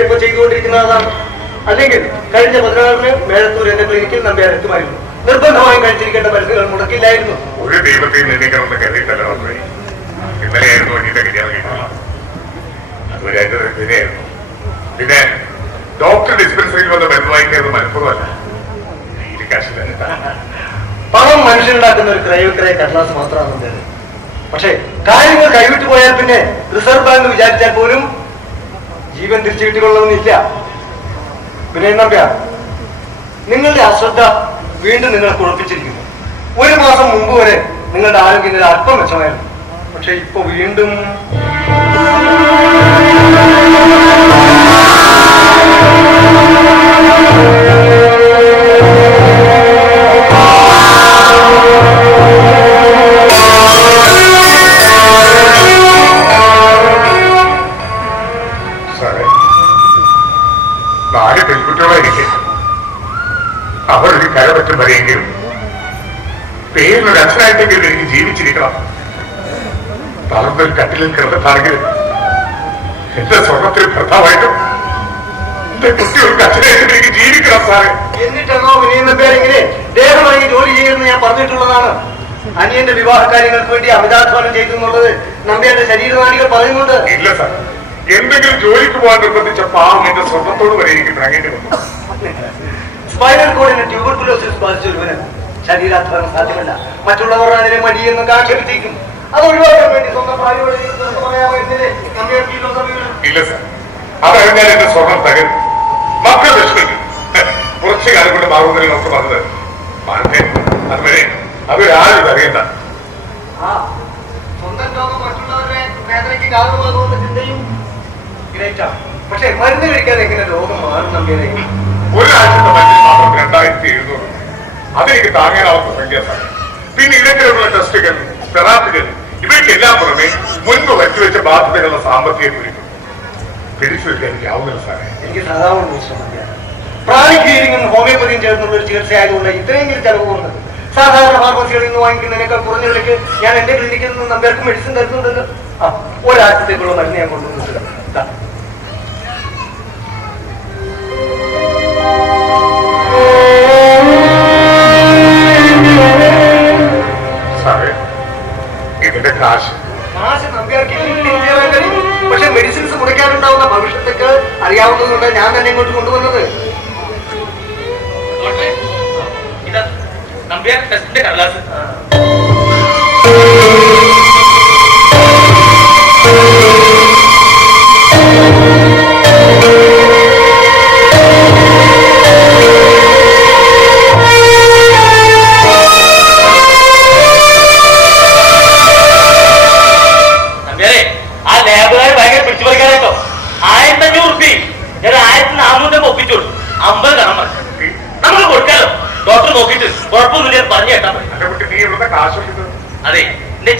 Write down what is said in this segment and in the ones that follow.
ഇപ്പോൾ ചെയ്തുകൊണ്ടിരിക്കുന്നത് അതാണ് അല്ലെങ്കിൽ കഴിഞ്ഞ പതിനാറിന് മേഴത്തൂർ എന്റെ ക്ലിനിക്കിൽ നമ്പ്യാർ എത്തുമായിരുന്നു നിർബന്ധമായും കഴിച്ചിരിക്കേണ്ട മരുന്നുകൾ മുടക്കില്ലായിരുന്നു. ഒരു കരുതിയിട്ടല്ല ഇന്നലെയായിരുന്നു അനിയുടെ കല്യാണം കഴിഞ്ഞത് പിന്നെ ഡോക്ടർ ഡിസ്പെൻസറിയിൽ വന്ന് മരുന്ന് വാങ്ങിക്കുന്നത് മനഃപൂർവമല്ല പണം മനുഷ്യനുണ്ടാക്കുന്ന ഒരു ക്രയവിക്രയ കടലാസ് മാത്രമാണ്. പക്ഷേ കാര്യങ്ങൾ കൈവിട്ടു പോയാൽ പിന്നെ റിസർവ് ബാങ്ക് വിചാരിച്ചാൽ പോലും ജീവൻ തിരിച്ചു കിട്ടിക്കൊള്ളണമെന്നില്ല പിന്നെ നമ്പ്യ നിങ്ങളുടെ അശ്രദ്ധ വീണ്ടും നിങ്ങളെ കുഴപ്പിച്ചിരിക്കുന്നു. ഒരു മാസം മുമ്പ് വരെ നിങ്ങളുടെ ആരോഗ്യനില അല്പം മെച്ചമായിരുന്നു. പക്ഷെ ഇപ്പൊ വീണ്ടും കിടന്നിട്ടാണെങ്കിലും എന്റെ സ്വർണത്തിന് ഭർത്താവായിട്ടും എന്റെ കുട്ടികൾക്ക് അച്ഛനായിട്ട് എനിക്ക് ജീവിക്കണം സാറേ. എന്നിട്ടെന്നോ വിനയുന്ന പേരെങ്കിലേ ദേഹമായി ജോലി ചെയ്യുമെന്ന് ഞാൻ പറഞ്ഞിട്ടുള്ളതാണ്. അനിയന്റെ വിവാഹ കാര്യങ്ങൾക്ക് വേണ്ടി അമിതാധ്വാനം ചെയ്തു എന്നുള്ളത് നമ്പിയുടെ ശരീരനാടികൾ പറയുന്നുണ്ട്. ഇല്ല സാർ. എന്തെങ്കിലും ജോലിക്ക് പോകാൻ നിർബന്ധിച്ച പാവം എന്റെ സ്വർണത്തോട് വരെ എനിക്ക് വന്നു സ്പൈനൽ കോഡിന് ട്യൂബർകുലോസിസ് ബാധിച്ച ഒരുവന് ശരീരാധ്വാനം സാധ്യമല്ല. മറ്റുള്ളവർ അതിനെ മടിയെന്ന് ആക്ഷേപിച്ചേക്കും അത് ഒഴിവാക്കാൻ വേണ്ടി സ്വന്തം ഭാര്യയോട് പറയാമായിരുന്നില്ലേ നമ്പ്യാർ ഇല്ല സാർ. അതറിഞ്ഞാൽ എന്റെ സ്വർണം തകരും? മക്കൾ വിഷമിക്കും കുറച്ചു കാലം കൊണ്ട് മാറുന്നതിൽ നമുക്ക് വന്നത്. അതുവരെ അവരാരും അറിയണ്ട സ്വന്തം ലോകം മറ്റുള്ളവരുടെ വേദനയ്ക്ക് കാരണമാകുമെന്ന ചിന്തയും പക്ഷെ മരുന്ന് കഴിക്കാതെ എങ്ങനെ രോഗം മാറും നമ്പ്യാരെ? ഒരാഴ്ചത്തെ മരുന്നിൽ മാത്രം രണ്ടായിരത്തി എഴുന്നൂറ് അതെനിക്ക് താങ്ങാനാവാത്ത സംഖ്യ പിന്നെ ഇടയ്ക്കിലുള്ള ടെസ്റ്റുകൾ തെറാപ്പികൾ ഇവയ്ക്കെല്ലാം പുറമെ മുൻപ് വച്ചുവെച്ച ബാധ്യതകളുടെ സാമ്പത്തിക കുരുക്കും. പിടിച്ചു വെക്കാൻ എനിക്ക് ആവുന്നില്ല സാറേ. എനിക്ക് സാധാരണ പ്രാണിക് ഹീലിംഗും ഹോമിയോപ്പതിയും ചേർന്നുള്ള ഒരു ചികിത്സ ആയതുകൊണ്ട് ഇത്രയെങ്കിലും ചെലവ് കുറഞ്ഞത്. സാധാരണ ഫാർമസികളിൽ നിന്ന് വാങ്ങിക്കുന്നതിനേക്കാൾ കുറഞ്ഞ വിലയ്ക്ക് ഞാൻ എന്റെ ക്ലിനിക്കിൽ നിന്ന് നമ്പേർക്ക് മെഡിസിൻ തരുന്നുണ്ടല്ലോ ആ ഒരാഴ്ചത്തേക്കുള്ള മരുന്ന് ഞാൻ കൊണ്ടുവന്നിട്ടില്ല.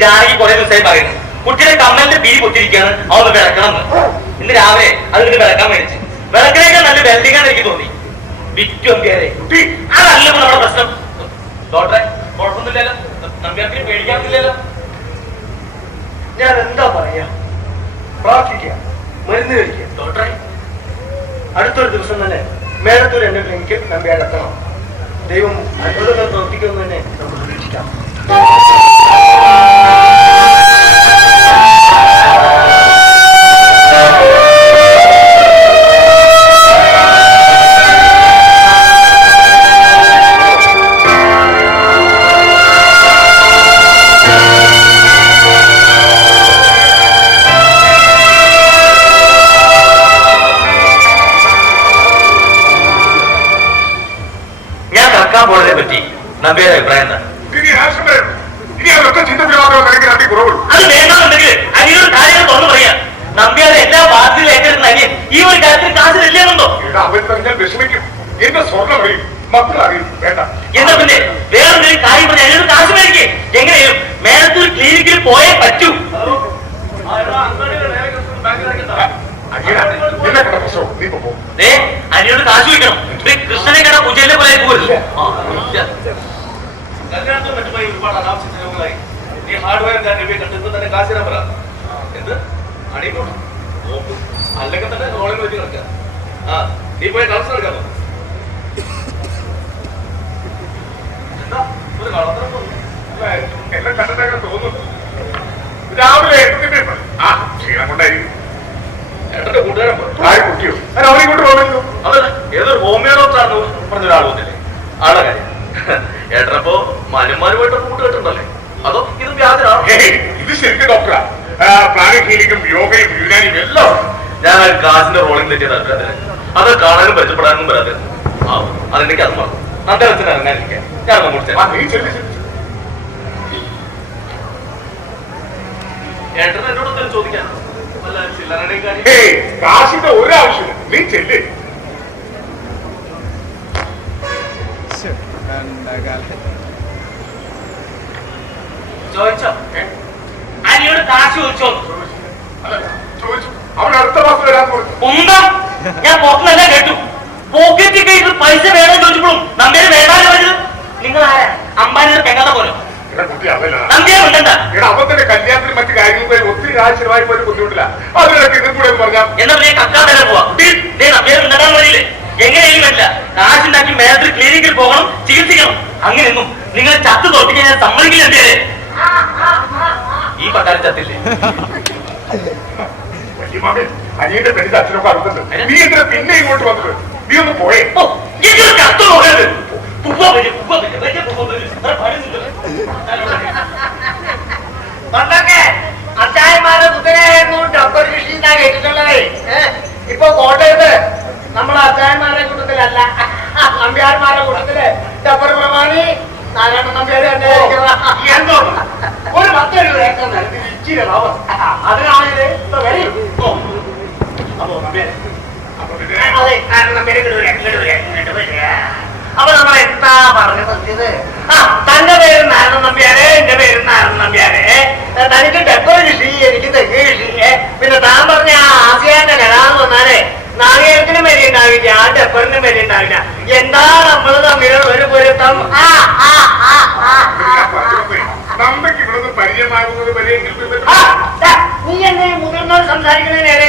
ജാനകി കുറെ ദിവസമായി പറയുന്നു. കുട്ടിയുടെ കമ്മലിന്റെ പിരി പൊട്ടിരിക്കുകയാണ് അവന്ന് വിളക്കണം. ഇന്ന് രാവിലെ അത് പിന്നെ വിളക്കാൻ മേടിച്ചു. വിളക്കിനേക്കാൾ നല്ല വെൽഡിങ്ങാന്ന് എനിക്ക് തോന്നി. വിറ്റു അമ്പിയാരെ. കുട്ടി അതല്ല നമ്മുടെ പ്രശ്നം. ഡോക്ടറെ കുഴപ്പമൊന്നുമില്ലല്ലോ. നമ്പ്യാർക്കിന് പേടിക്കാറില്ലല്ലോ ഞാൻ എന്താ പറയാ? പ്രാർത്ഥിക്കുക മരുന്ന് കഴിക്കുക. ഡോക്ടറെ. അടുത്തൊരു ദിവസം തന്നെ മേടത്തൂർ എന്റെ ക്ലിനിക്കിൽ നമ്പിയാൽ എത്തണം. ദൈവം അത്ഭുതങ്ങൾ ഞാൻ പോലെ പോയതിനെ പറ്റി നമ്പിയുടെ അഭിപ്രായം എന്താണ്? അത് വേണമെന്നുണ്ടെങ്കിൽ അനിയൊരു തുറന്നു പറയാം. നമ്പിയാരെ എല്ലാ ബാധ്യതയും ഏറ്റെടുക്കുന്ന അനിയൻ ഈ ഒരു കാര്യത്തിൽ കാശ് ഇല്ലെന്നുണ്ടോ വിഷമിക്കും. എന്റെ സ്വർണം അറിയും. മക്കൾ അറിയും. വേണ്ട. എന്നാ പിന്നെ വേറെന്തെങ്കിലും കാര്യം പറഞ്ഞാൽ അതിനൊരു കാശ് മേടിക്കേ. എങ്ങനെയും മേലത്തൂർ ക്ലിനിക്കിൽ പോയേ പറ്റൂ. അനിയോട് കാശ് വയ്ക്കണം കൃഷ്ണനെ കണ്ട പൂജയിലെ പോലെ? കല്യാണത്തിന് മറ്റുമായി ഒരുപാട് അനാവശ്യ ചെലവുകളായി നീ ഹാർഡ്വെയർ കണ്ട് തന്നെ കാശ് പറ. എന്ത്? അണിയിക്കോട്ടെ നോക്കും. അല്ലെങ്കിൽ തന്നെ റോളിൽ വെച്ച് കിടക്കുക ആ നീ പോയി പോകുന്നു അല്ലേ, എന്നെ കണ്ടിട്ടങ്ങനെ തോന്നുന്നു. രാവിലെ ആ ക്ഷീണം കൊണ്ടായിരിക്കും. ഏട്ടന്റെ കൂട്ടുകാരൻ പോയി. കുട്ടിയോ? ഞാൻ അവരെ കൊണ്ട് അതല്ല ഏതൊരു ഹോമിയോ ഡോക്ടറാണ് പറഞ്ഞ ഒരാൾ വന്നില്ലേ? ആളുടെ കാര്യം. ഏട്ടനപ്പോ മാന്യന്മാരുമായിട്ട് കൂട്ടുകെട്ടുണ്ടല്ലേ അതോ ഇത് വ്യാജനാണോ? ഇത് ശരിക്കും ഡോക്ടറാ പ്ലാനിക് യോഗയും യുനാനിയും എല്ലാം ഞാൻ കാശിന്റെ റോളിംഗ് തെറ്റിയ താല്പര്യത്തിന് അത് കാണാനും പരിചയപ്പെടാനും വരാതെ. അതെനിക്ക് അത് മറന്നു. നന്ദനത്തിന് ഇറങ്ങാനിരിക്കാം ഞാൻ. ഏട്ടൻ എന്നോട് ചോദിക്കാൻ കാശിന്റെ ഒരാവശ്യമില്ല. നീ ചെല്ല്. ചോദിച്ചോ അനിയോട് കാശ് ചോദിച്ചോ? ഞാൻ പുറത്തുനിന്നല്ല കേട്ടു. പോക്കറ്റ് കയ്യിൽ പൈസ വേണമെന്ന് ചോദിച്ചപ്പോഴും നമ്പിയാർ വേണ്ടാന്ന് പറഞ്ഞത് നിങ്ങൾ ആരാ അമ്പാനിയുടെ പെങ്ങാതെ പോലെ. അവന്റെ കല്യാണത്തിന് മറ്റു കാര്യങ്ങൾക്ക് ഒത്തിരി കാശ് പോലും ബുദ്ധിമുട്ടില്ല. അതിനൊക്കെ ഇതും കൂടെ പറഞ്ഞാൽ എന്നാ പിന്നെ കക്കാൻ പോവാ. നമ്പിയാർ ഉണ്ടെന്നാ മതിയില്ലേ എങ്ങനെയും വരില്ല കാശുണ്ടാക്കി മേലത്തിൽ ക്ലിനിക്കിൽ പോകണം ചികിത്സിക്കണം. അങ്ങനെയൊന്നും നിങ്ങൾ ചത്ത് തോട്ടി ഞാൻ സമ്മതിക്കില്ല എന്തേ? ഈ പട്ടാരം ചത്തില്ലേ? വല്യമാമൻ അനിയുടെ പെണ്ണിന്റെ അച്ഛനൊക്കെ അടുത്തുണ്ട്. നീ ഇത്ര പിന്നെ ഇങ്ങോട്ട് വന്നത്? നീ ഒന്ന് പോയേ. പോകരുത്. പണ്ടൊക്കെ അച്ചായന്മാരുടെ കുതിരയായിരുന്നു ഡോക്ടർ കൃഷി ഞാൻ കേട്ടിട്ടുള്ളതേ? ഇപ്പൊ കോട്ടയത്ത് നമ്മളെ അച്ചായന്മാരുടെ കൂട്ടത്തിലല്ല. നമ്പ്യാർമാരുടെ കൂട്ടത്തിൽ. ടപ്പർ പ്രമാണി നാരായണ നമ്പ്യാർ തന്നെ എന്തോ ഒരു പത്ത് രൂപ ഏക്കർ നിലത്തിൽ ഇച്ചിരി റബ്ബർ അതിനാണിത് ഇപ്പൊ വരും ഓ. അപ്പോ നമ്പ്യാരെ അപ്പൊ പിന്നെ അതെ കാരണം നമ്പ്യാരെ ഇങ്ങോട്ട് വരിക, ഇങ്ങോട്ട് വരിക, ഇങ്ങോട്ട് വരിക. അപ്പൊ നമ്മൾ എന്താ പറഞ്ഞു നിർത്തിയത് ആ തന്റെ പേര് നാരായണ നമ്പ്യാരെ എന്റെ പേര് നാരായണ നമ്പ്യാരെ ഏ, തനിക്ക് ഡെപ്പർ കൃഷി എനിക്ക് തെങ്ങ് കൃഷി ഏ, പിന്നെ താൻ പറഞ്ഞ ആ ആസിയാന്റെ കലാന്ന് വന്നാലേ നാളികേരത്തിന് വില ഉണ്ടാവില്ല ആ ഡെപ്പറിന് വില ഉണ്ടാവില്ല എന്താ നമ്മൾ തമ്മിലുള്ള നമ്മക്ക് ഇവിടുന്ന് പരിചയമാകുന്നത് ദാ, നീ എന്നെ മുതിർന്നവർ സംസാരിക്കുന്ന നേരെ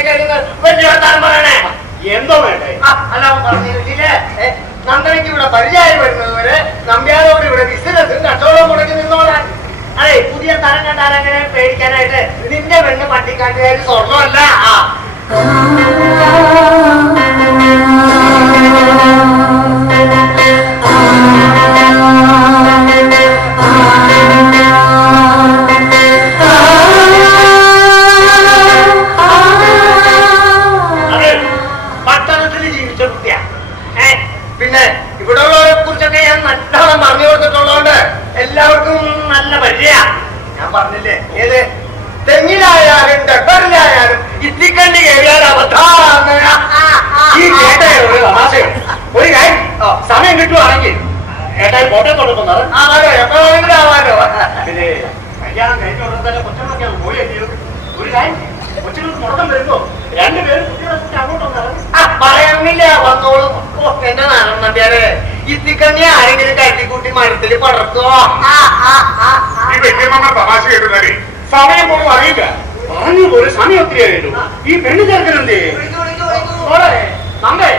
എന്തോ വേണ്ടേ? അല്ല പറഞ്ഞില്ലേ നന്ദനയ്ക്ക് ഇവിടെ പരിചയം വരുന്നത് വരെ നമ്പ്യാരോട് ഇവിടെ ബിസിനസ്സും കച്ചവടവും മുടക്കി നിന്നോളാൻ. അതെ പുതിയ തരം കണ്ടാൽ അങ്ങനെ പേടിക്കാനായിട്ട് നിന്റെ പെണ്ണ് പട്ടിക്കാട്ടുകാരി സ്വർണമല്ല. ആ. തെങ്ങിലായാലും ആ ഇത്തിക്കണ്ടി കയറിയാൽ അബദ്ധാന്ന് ഈ കേട്ട സമയം കിട്ടുവാണെങ്കിൽ ഏട്ടായി കോട്ടയം കൊണ്ടുപോകുന്നത് ആവാലോ എപ്പോ വേണമെങ്കിലും ആവാലോ പിന്നെ കല്യാണം കഴിഞ്ഞ ഉടനെ തന്നെ കൊച്ചുങ്ങളൊക്കെ അങ്ങ് പോയി എത്തിയോ ഒരു കാര്യം ചെയ്യ്. കൊച്ചുങ്ങൾക്ക് മുടക്കം വരുമ്പോ രണ്ടുപേരും കുട്ടികളെ കുട്ടി അങ്ങോട്ട് വന്നിറങ്ങി പറയാനില്ല വന്നോളും. എന്റെ നമ്പ്യാരെ ഇത്തിക്കണ്ണി ആരെങ്കിലും കരുതിക്കൂട്ടി മരത്തിൽ പടർത്തോ ഈ വല്യമ്മ തമാശ കേട്ടുന്നാലേ സമയം പോലും അറിയില്ല. പറഞ്ഞു പോലെ സമയം ഒത്തിരിയായിട്ടു ഈ പെണ്ണ് ചേർക്കലുണ്ടേ മോളെ നമ്മേ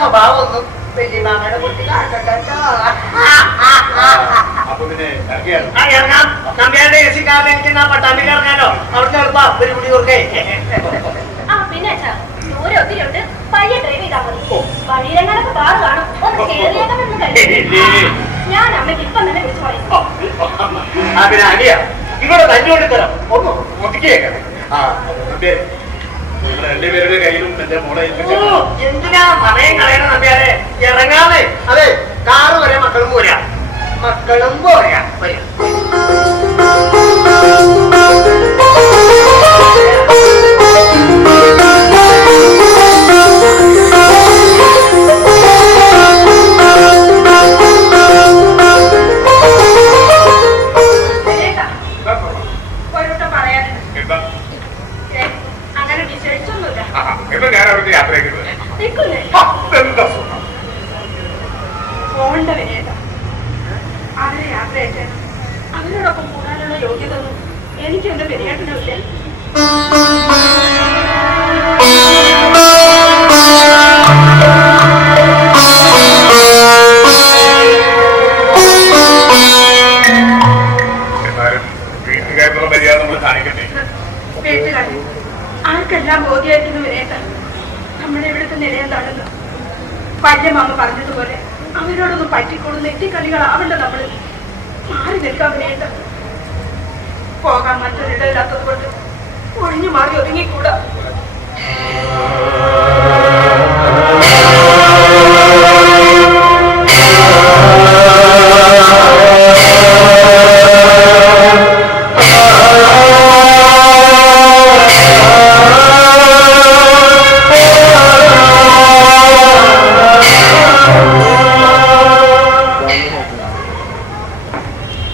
പട്ടിക്കാട്ട സ്വഭാവം ഒന്നും വല്യമാമയുടെ കുട്ടി. കാട്ടട്ടോ അപ്പൊ പിന്നെ? ആ ഇറങ്ങാം. നമ്പ്യാരുടെ എ സി കാറിൽ എനിക്ക് എന്നാ പട്ടാമ്പിൽ ഇറങ്ങാനോ അവിടുന്ന് എളുപ്പം ഒരു കുടി കൊടുക്കേ. ആ പിന്നെ അച്ഛാ ദൂരെ ഒത്തിരി ഉണ്ട്. പയ്യെ ഡ്രൈവ് ചെയ്താൽ മതി. വഴിയിലെങ്ങാനൊക്കെ ബാറ് കാണും. ഒന്ന് കഴിയും. ഞാൻ അമ്മയ്ക്ക് ഇപ്പം തന്നെ വിളിച്ചു പറയും. ആ പിന്നെ അനിയ ഇവിടെ ഒന്ന് ഒതുക്കിയേക്കാം. ആ രണ്ടുപേരുടെ കയ്യിലും എന്റെ മോളെ എന്തിനാ സമയം കളയണ നമ്പ്യാരെ? ഇറങ്ങാതെ. അതെ കാറ് വരെ മക്കളും പോരാ. മക്കളും പോരാ. ಮಾಡಿ ಅವರಿಗೆ ಕೂಡ